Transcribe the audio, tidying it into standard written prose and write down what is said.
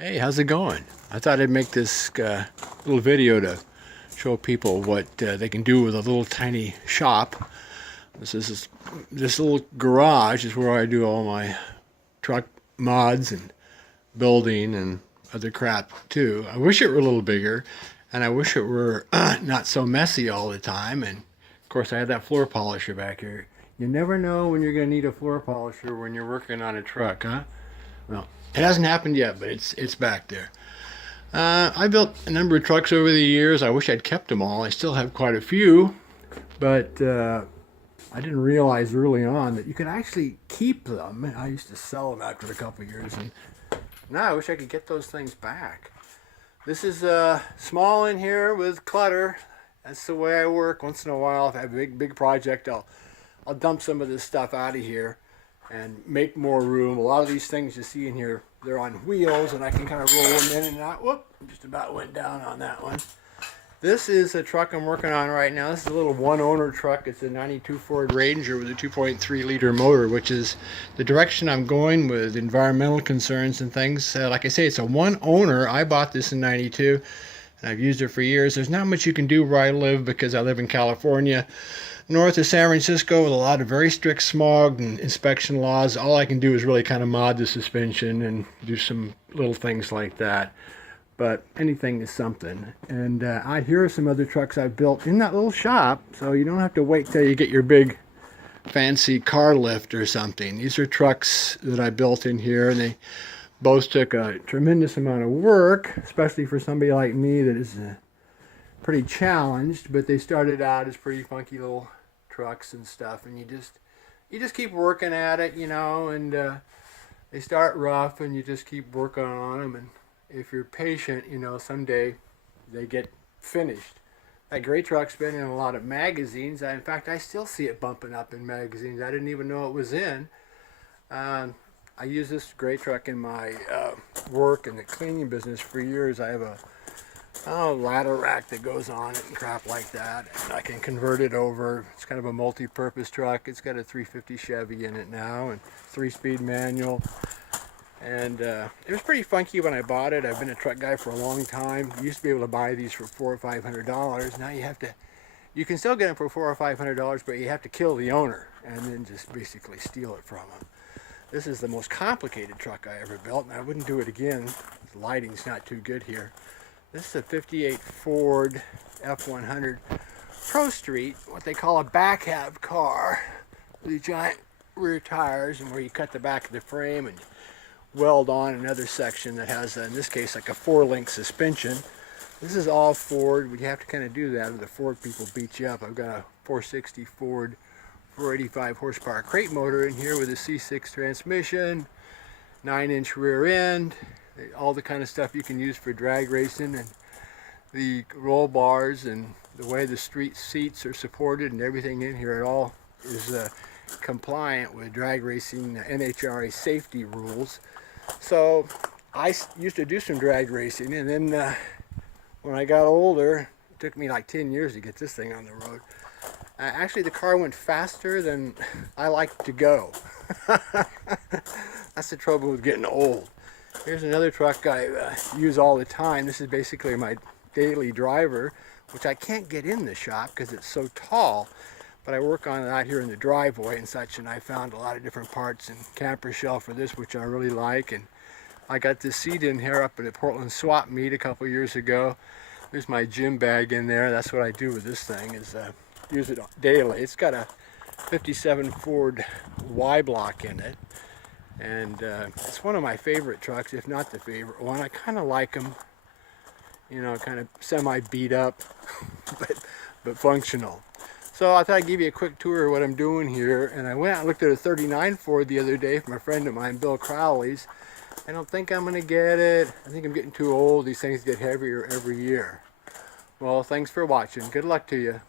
Hey, how's it going? I thought I'd make this little video to show people what they can do with a little tiny shop. This little garage is where I do all my truck mods and building and other crap too. I wish it were a little bigger, and I wish it were not so messy all the time. And of course, I have that floor polisher back here. You never know when you're going to need a floor polisher when you're working on a truck, huh? Well, it hasn't happened yet, but it's back there. I built a number of trucks over the years. I wish I'd kept them all. I still have quite a few, but I didn't realize early on that you could actually keep them. I used to sell them after a couple of years, and now I wish I could get those things back. This is small in here with clutter. That's the way I work. Once in a while, if I have a big project, I'll dump some of this stuff out of here and make more room. A lot of these things you see in here, they're on wheels, and I can kind of roll them in and out. Whoop, just about went down on that one. This is a truck I'm working on right now. This is a little one-owner truck. It's a 92 Ford Ranger with a 2.3 liter motor, which is the direction I'm going with environmental concerns and things. Like I say, it's a one-owner. I bought this in 92, and I've used it for years. There's not much you can do where I live because I live in California, north of San Francisco, with a lot of very strict smog and inspection laws. All I can do is really kind of mod the suspension and do some little things like that. But anything is something. And here are some other trucks I've built in that little shop, so you don't have to wait till you get your big fancy car lift or something. These are trucks that I built in here, and they both took a tremendous amount of work, especially for somebody like me that is pretty challenged. But they started out as pretty funky little trucks and stuff, and you just keep working at it, and they start rough, and you just keep working on them, and if you're patient, someday they get finished. That gray truck's been in a lot of magazines. In fact, I still see it bumping up in magazines. I didn't even know it was in. I use this gray truck in my work in the cleaning business for years. I have a ladder rack that goes on it and crap like that, and I can convert it over. It's kind of a multi-purpose truck. It's got a 350 Chevy in it now and 3-speed manual. And it was pretty funky when I bought it. I've been a truck guy for a long time. You used to be able to buy these for $400 or $500. Now you can still get them for $400 or $500, but you have to kill the owner and then just basically steal it from them. This is the most complicated truck I ever built, and I wouldn't do it again. The lighting's not too good here. This is a 58 Ford F100 Pro Street, what they call a back cab car, with these giant rear tires, and where you cut the back of the frame and weld on another section that has, in this case, like a 4-link suspension. This is all Ford. We have to kind of do that, or the Ford people beat you up. I've got a 460 Ford 485 horsepower crate motor in here with a C6 transmission, 9-inch rear end, all the kind of stuff you can use for drag racing, and the roll bars and the way the street seats are supported and everything in here, it all is compliant with drag racing NHRA safety rules. So I used to do some drag racing, and then when I got older, it took me like 10 years to get this thing on the road. Actually, the car went faster than I like to go. That's the trouble with getting old. Here's another truck I use all the time. This is basically my daily driver, which I can't get in the shop because it's so tall. But I work on it out here in the driveway and such, and I found a lot of different parts and camper shell for this, which I really like. And I got this seat in here up at a Portland swap meet a couple years ago. There's my gym bag in there. That's what I do with this thing, is use it daily. It's got a 57 Ford Y-block in it, and it's one of my favorite trucks, if not the favorite one. I kind of like them, kind of semi beat up, but functional. So I thought I'd give you a quick tour of what I'm doing here. And I went out and looked at a 39 Ford the other day from a friend of mine, Bill Crowley's. I don't think I'm going to get it. I think I'm getting too old. These things get heavier every year. Well, thanks for watching. Good luck to you.